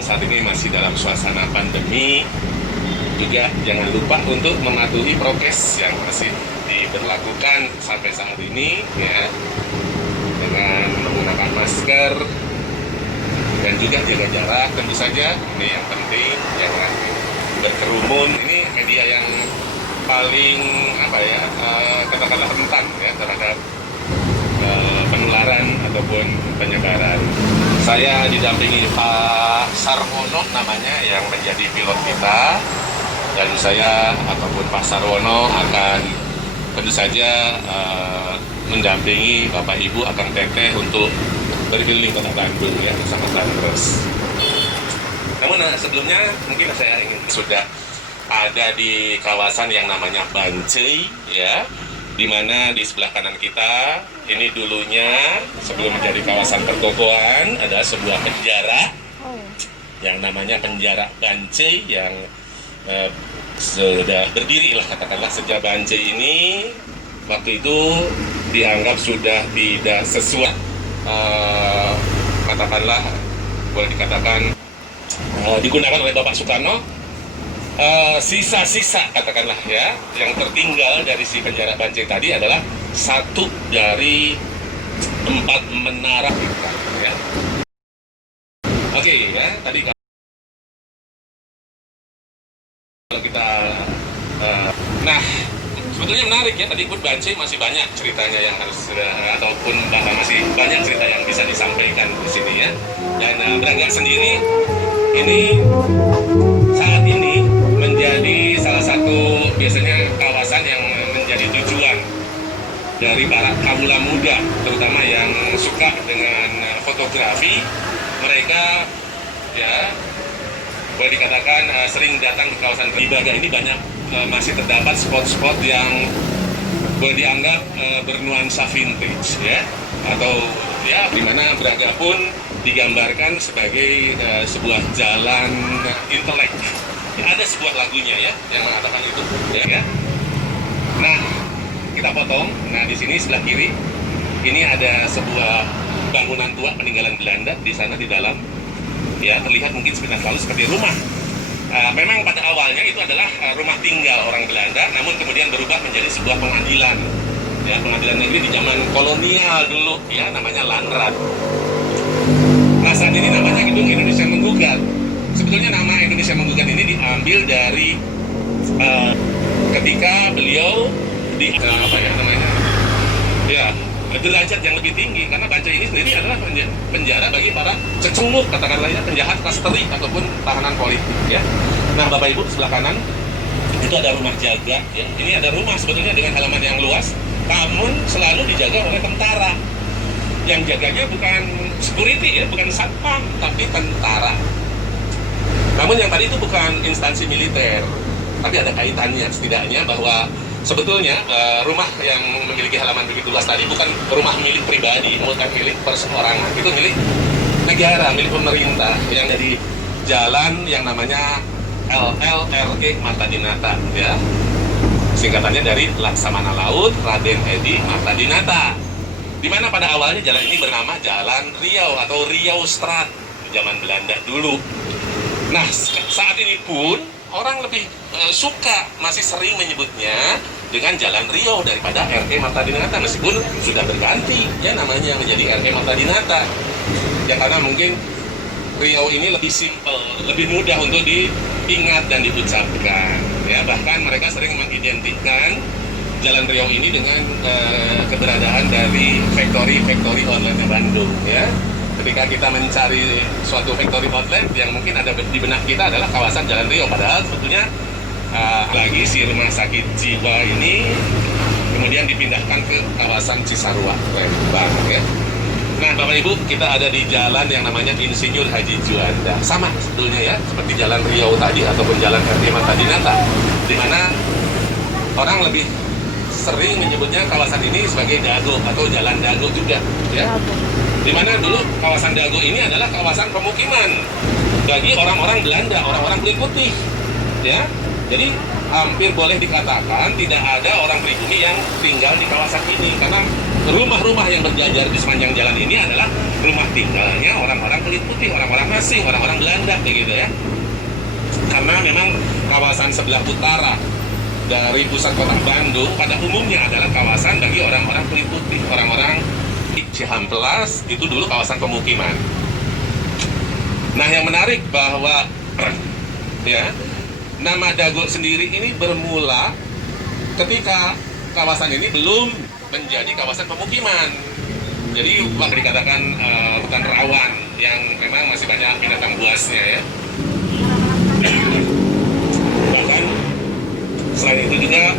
Saat ini masih dalam suasana pandemi, juga jangan lupa untuk mematuhi prokes yang masih diberlakukan sampai saat ini, ya, dengan menggunakan masker dan juga jaga jarak. Tentu saja ini yang penting, jangan berkerumun. Ini media yang paling katakanlah rentan ya terhadap penularan ataupun penyebaran. Saya didampingi Pak Sarwono namanya yang menjadi pilot kita, dan saya ataupun Pak Sarwono akan tentu saja mendampingi Bapak Ibu Akang Teteh untuk berkeliling Kota Bandung ya bersama Bandros. Namun sebelumnya mungkin saya ingin sudah ada di kawasan yang namanya Bancai ya, di mana di sebelah kanan kita ini dulunya sebelum menjadi kawasan pertokoan ada sebuah penjara yang namanya penjara Bancai yang sudah berdiri lah katakanlah sejak Bancai ini waktu itu dianggap sudah tidak sesuai katakanlah boleh dikatakan digunakan oleh Bapak Soekarno. Sisa-sisa katakanlah ya yang tertinggal dari si penjara Bancai tadi adalah satu dari 4 menara ya. Oke ya, tadi kalau kita nah sebetulnya menarik ya, tadi pun Bancai masih banyak ceritanya yang harus ataupun bahkan masih banyak cerita yang bisa disampaikan di sini ya. Dan Braga sendiri ini saat ini menjadi salah satu biasanya kawasan yang menjadi tujuan dari para kaula muda, terutama yang suka dengan fotografi. Mereka ya boleh dikatakan sering datang ke kawasan Braga ini. Banyak masih terdapat spot-spot yang boleh dianggap bernuansa vintage ya, atau ya di mana Braga pun digambarkan sebagai sebuah jalan intelek. Ada sebuah lagunya ya yang mengatakan itu ya. Nah, kita potong. Nah, di sini sebelah kiri ini ada sebuah bangunan tua peninggalan Belanda di sana di dalam. Ya, terlihat mungkin sepintas lalu seperti rumah. Memang pada awalnya itu adalah rumah tinggal orang Belanda, namun kemudian berubah menjadi sebuah pengadilan. Ya, pengadilan negeri di zaman kolonial dulu ya, namanya Landrat. Nah, saat ini namanya Gedung Indonesia Menggugat. Sebetulnya nama Indonesia Menggugat ini diambil dari ketika beliau di derajat yang lebih tinggi, karena Bancai ini sendiri adalah penjara bagi para cecunguk katakanlah ya, penjahat kasteri ataupun tahanan politik ya. Nah, Bapak Ibu sebelah kanan itu ada rumah jaga ya. Ini ada rumah sebetulnya dengan halaman yang luas, namun selalu dijaga oleh tentara. Yang jaganya bukan security ya, bukan satpam, tapi tentara. Namun yang tadi itu bukan instansi militer, tapi ada kaitannya setidaknya bahwa sebetulnya rumah yang memiliki halaman begitu luas tadi bukan rumah milik pribadi, bukan milik perseorangan, itu milik negara, milik pemerintah yang dari jalan yang namanya LLRE Marta Dinata ya. Singkatannya dari Laksamana Laut Raden Edi Marta Dinata. Di mana pada awalnya jalan ini bernama Jalan Riau atau Riau Straat di zaman Belanda dulu. Nah, saat ini pun orang lebih suka, masih sering menyebutnya dengan Jalan Riau daripada RE Marta Dinata, meskipun sudah berganti ya namanya menjadi RE Marta Dinata. Ya karena mungkin Riau ini lebih simpel, lebih mudah untuk diingat dan diucapkan. Ya, bahkan mereka sering mengidentikan Jalan Riau ini dengan keberadaan dari factory online Bandung ya. Ketika kita mencari suatu factory outlet yang mungkin ada di benak kita adalah kawasan Jalan Riau, padahal sebetulnya lagi si rumah sakit jiwa ini kemudian dipindahkan ke kawasan Cisarua Lembang ya. Nah, Bapak Ibu, kita ada di jalan yang namanya Insinyur Haji Juanda, sama sebetulnya ya seperti Jalan Riau tadi ataupun Jalan RT Marta Dinata, di mana orang lebih sering menyebutnya kawasan ini sebagai Dago atau Jalan Dago juga ya. Di mana dulu kawasan Dago ini adalah kawasan pemukiman bagi orang-orang Belanda, orang-orang kulit putih ya. Jadi hampir boleh dikatakan tidak ada orang pribumi yang tinggal di kawasan ini, karena rumah-rumah yang berjajar di sepanjang jalan ini adalah rumah tinggalnya orang-orang kulit putih, orang-orang asing, orang-orang Belanda, begitu ya. Karena memang kawasan sebelah utara dari pusat kota Bandung pada umumnya adalah kawasan bagi orang-orang kulit putih, orang-orang Cihampelas itu dulu kawasan pemukiman. Nah, yang menarik bahwa ya, nama Dago sendiri ini bermula ketika kawasan ini belum menjadi kawasan pemukiman. Jadi maka dikatakan hutan rawan yang memang masih banyak binatang buasnya ya. Bahkan selain itu juga